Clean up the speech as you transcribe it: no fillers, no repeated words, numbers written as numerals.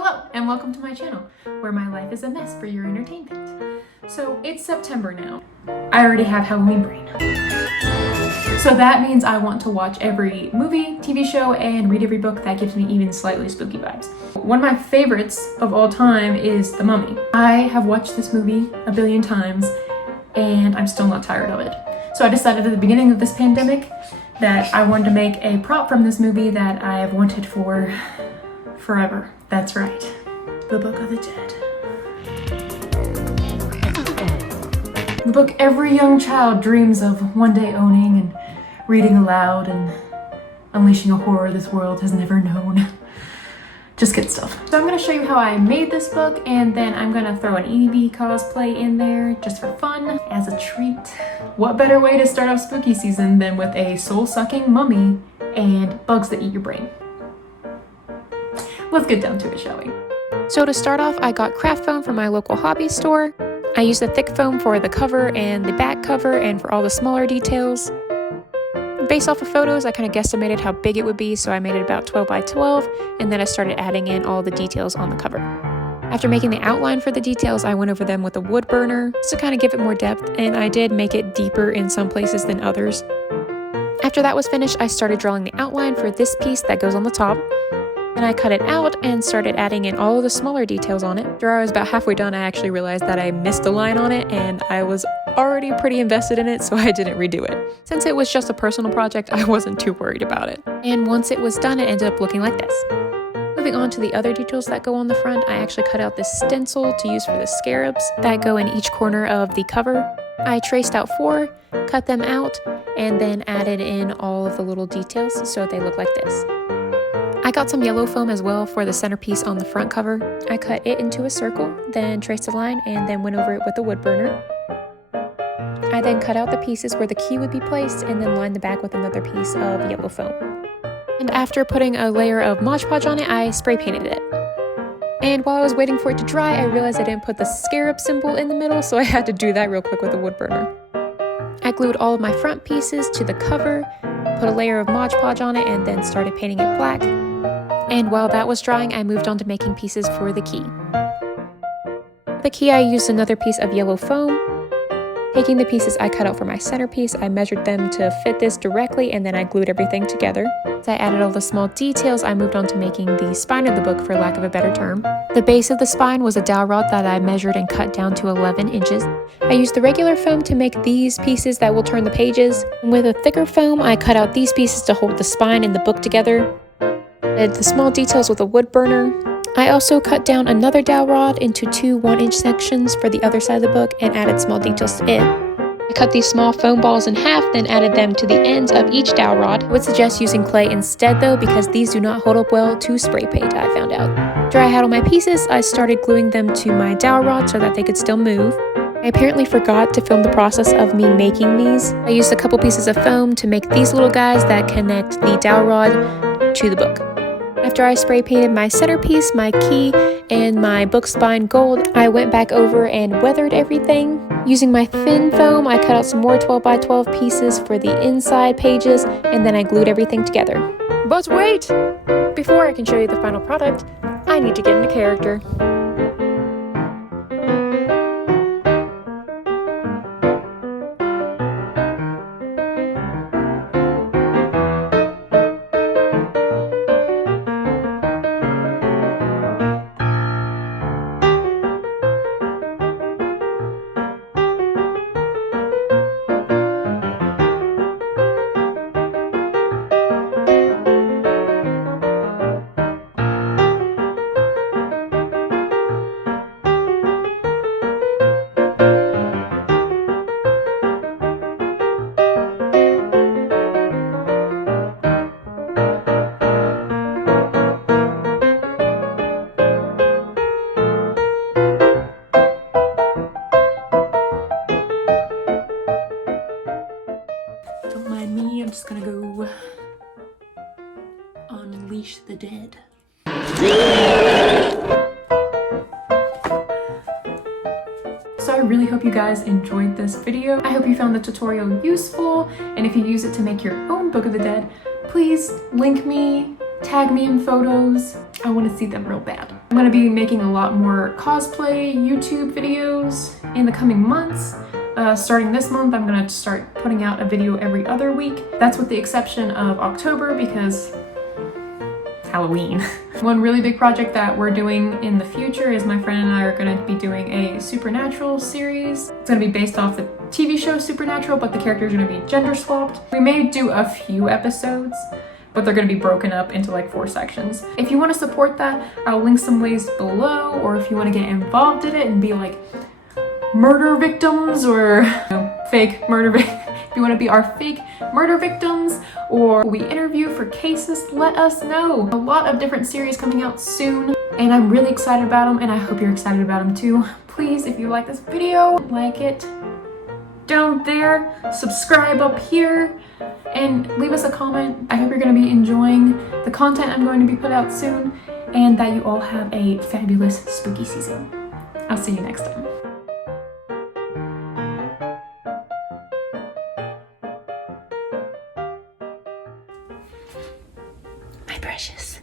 Hello and welcome to my channel, where my life is a mess for your entertainment. So it's September now. I already have Halloween brain. So that means I want to watch every movie, TV show, and read every book that gives me even slightly spooky vibes. One of my favorites of all time is The Mummy. I have watched this movie a billion times and I'm still not tired of it. So I decided at the beginning of this pandemic that I wanted to make a prop from this movie that I have wanted for forever. That's right, the Book of the Dead. The book every young child dreams of one day owning and reading aloud and unleashing a horror this world has never known. Just good stuff. So I'm gonna show you how I made this book, and then I'm gonna throw an Evie cosplay in there just for fun, as a treat. What better way to start off spooky season than with a soul-sucking mummy and bugs that eat your brain? Let's get down to it, shall we? So to start off, I got craft foam from my local hobby store. I used the thick foam for the cover and the back cover and for all the smaller details. Based off of photos, I kind of guesstimated how big it would be, so I made it about 12 by 12, and then I started adding in all the details on the cover. After making the outline for the details, I went over them with a wood burner just to kind of give it more depth, and I did make it deeper in some places than others. After that was finished, I started drawing the outline for this piece that goes on the top. Then I cut it out and started adding in all of the smaller details on it. After I was about halfway done, I actually realized that I missed a line on it, and I was already pretty invested in it, so I didn't redo it. Since it was just a personal project, I wasn't too worried about it. And once it was done, it ended up looking like this. Moving on to the other details that go on the front, I actually cut out this stencil to use for the scarabs that go in each corner of the cover. I traced out 4, cut them out, and then added in all of the little details so they look like this. I got some yellow foam as well for the centerpiece on the front cover. I cut it into a circle, then traced a line, and then went over it with a wood burner. I then cut out the pieces where the key would be placed and then lined the back with another piece of yellow foam. And after putting a layer of Mod Podge on it, I spray painted it. And while I was waiting for it to dry, I realized I didn't put the scarab symbol in the middle, so I had to do that real quick with a wood burner. I glued all of my front pieces to the cover, put a layer of Mod Podge on it, and then started painting it black. And while that was drying, I moved on to making pieces for the key. For the key, I used another piece of yellow foam. Taking the pieces I cut out for my centerpiece, I measured them to fit this directly, and then I glued everything together. As I added all the small details, I moved on to making the spine of the book, for lack of a better term. The base of the spine was a dowel rod that I measured and cut down to 11 inches. I used the regular foam to make these pieces that will turn the pages. And with a thicker foam, I cut out these pieces to hold the spine and the book together. I did the small details with a wood burner. I also cut down another dowel rod into 2 1-inch sections for the other side of the book and added small details to it. I cut these small foam balls in half, then added them to the ends of each dowel rod. I would suggest using clay instead though, because these do not hold up well to spray paint, I found out. After I had all my pieces, I started gluing them to my dowel rod so that they could still move. I apparently forgot to film the process of me making these. I used a couple pieces of foam to make these little guys that connect the dowel rod to the book. After I spray painted my centerpiece, my key, and my book spine gold, I went back over and weathered everything. Using my thin foam, I cut out some more 12 by 12 pieces for the inside pages, and then I glued everything together. But wait! Before I can show you the final product, I need to get into character. I'm just gonna go unleash the dead. So I really hope you guys enjoyed this video. I hope you found the tutorial useful, and if you use it to make your own Book of the Dead, please link me, tag me in photos. I want to see them real bad. I'm going to be making a lot more cosplay YouTube videos in the coming months. Starting this month, I'm going to start putting out a video every other week. That's with the exception of October because Halloween. One really big project that we're doing in the future is my friend and I are going to be doing a Supernatural series. It's going to be based off the TV show Supernatural, but the characters are going to be gender swapped. We may do a few episodes, but they're going to be broken up into like 4 sections. If you want to support that, I'll link some ways below, or if you want to get involved in it and be like murder victims or fake murder victims. If you want to be our fake murder victims or we interview for cases, let us know. A lot of different series coming out soon and I'm really excited about them and I hope you're excited about them too. Please, if you like this video, like it down there, subscribe up here, and leave us a comment. I hope you're going to be enjoying the content I'm going to be put out soon and that you all have a fabulous spooky season. I'll see you next time. My precious.